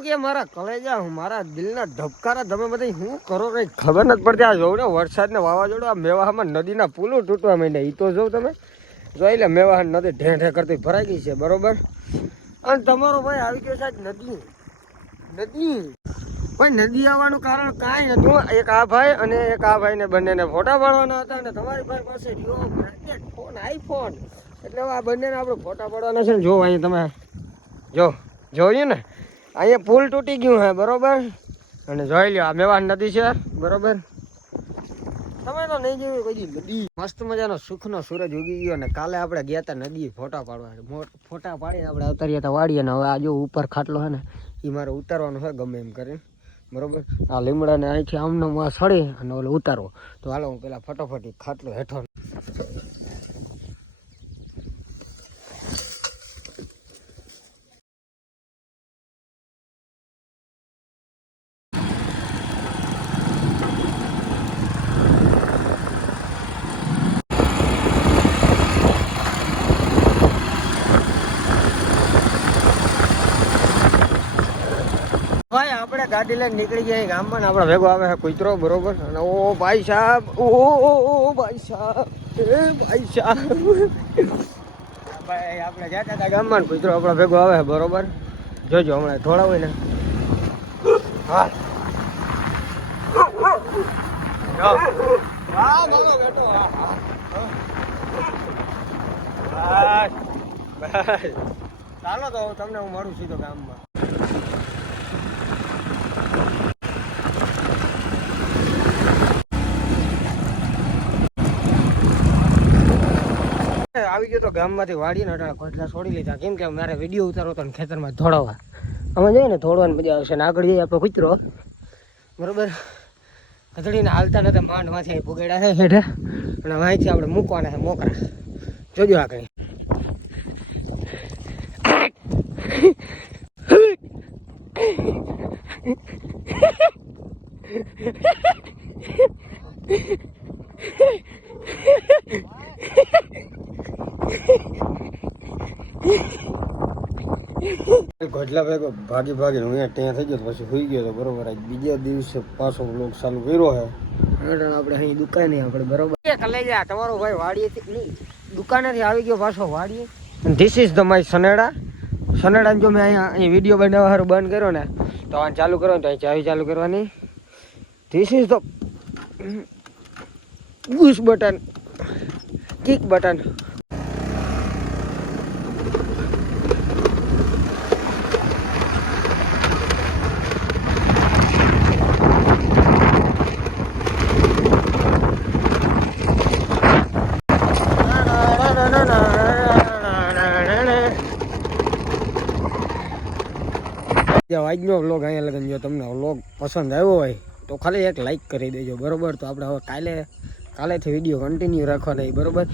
હું કે મારા કલેજા, હું મારા દિલના ધબકારા, તમે બધા હું કરો કઈ ખબર નથી પડતી. આ જોઉં ને વરસાદ ને વાવાઝોડું, આ મેવાહામાં નદીના પુલો તૂટવા માંડ્યા. એ તો જોઉં તમે. જોઈ લે મેવાહ નદી ઢે ઢે કરતી ભરાઈ ગઈ છે, બરોબર? અને તમારો ભાઈ આવી ગયો છે નદી. નદી. ભાઈ, નદી આવવાનું કારણ કાંઈ નતું એક આ ભાઈ અને એક આ ભાઈને બંનેને ફોટા પાડવાના હતા અને તમારી ભાઈ પાસે જો બ્રાન્ડેડ ફોન આઈફોન એટલે આ બંનેને આપણે ફોટા પાડવાના છે ને, જો અહીં તમે, જો, જોયું ને? અહીંયા પુલ તૂટી ગયું હે, બરોબર? અને જોઈ લ્યો, આ મેવાડ નદી છે, બરોબર? તમે તો નહીં જોયું, કોઈ મસ્ત મજાનો સુખનો સૂરજ ઉગી ગયો ને કાલે આપણે ગયા હતા નદી ફોટા પાડવા. ફોટા પાડીને આપણે અવતાર્યા હતા વાડીએ ને હવે આ ઉપર ખાટલો ને એ મારે ઉતારવાનો છે ગમે એમ કરીને. બરોબર? આ લીમડાને અહીંથી આમને સડે અને ઓલો ઉતારવો. તો હાલો હું પેલા ફટોફટી ખાટલો હેઠો ભાઈ, આપણે ગાડી લઈને નીકળી ગયા ગામમાં આપણે ભેગો આવે છે કૂતરો, બરોબર? અને ઓ ભાઈ સાહેબ, ઓ ભાઈ સાહેબ, એ ભાઈ સાહેબ. ભાઈ, આપણે જતા હતા ગામમાં કૂતરો આપણો ભેગો આવે છે, બરોબર? જોજો હમણાં, થોડા હોય ને. હા ચાલો તો તમને, હું મળું સીધો ગામમાં. આવી ગયો તો ગામમાંથી વાડીને અટાણા કોટલા છોડી લીધા. કેમ કે મારે વીડિયો ઉતારો તો ખેતરમાં ધોળાવા. અમે જઈએ ને ધોળવાની મજા આવશે ને આગળ જઈએ આપણે કૂતરો. બરોબર? કથળીને હાલતા નતા માંડમાંથી અહીં પુગેડા છે હેઠે. અને અહીંથી આપણે મૂકવાના છે મોકરા. જોજો આગળ ગોઢલા ભાઈ ભાગી ભાગી હું અહીંયા ત્યાં થઈ ગયો તો પછી સુઈ ગયો તો બરોબર. બીજા દિવસે પાછો લોક ચાલુ કર્યો હે. અટાણે આપણે અહીં દુકાને આપણે બરોબર. લઈ ગયા તમારો ભાઈ વાડીએ નહીં. દુકાનેથી આવી ગયો પાછો વાડીએ. ધીસ ઇઝ ધ માય સનેડા સનેડા જો મેં અહીંયા અહીં વીડિયો બનાવવા સારું બંધ કર્યો ને, તો આ ચાલુ કરો ને તો અહીં ચાવી ચાલુ કરવાની. This is the push button kick button આજનો વ્લોગ અહીંયા લગન જો તમને વ્લોગ પસંદ આવ્યો હોય, તો ખાલી એક લાઈક કરી દેજો, બરોબર? તો આપણે હવે કાલે, કાલેથી વીડિયો કન્ટિન્યુ રાખવાના બરોબર?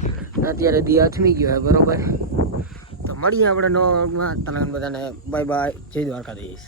અત્યારે દી અથમી ગયો હોય બરોબર? તો મળીએ આપણે નવા વ્લોગમાં તને બધાને બાય બાય જય દ્વારકાધીશ.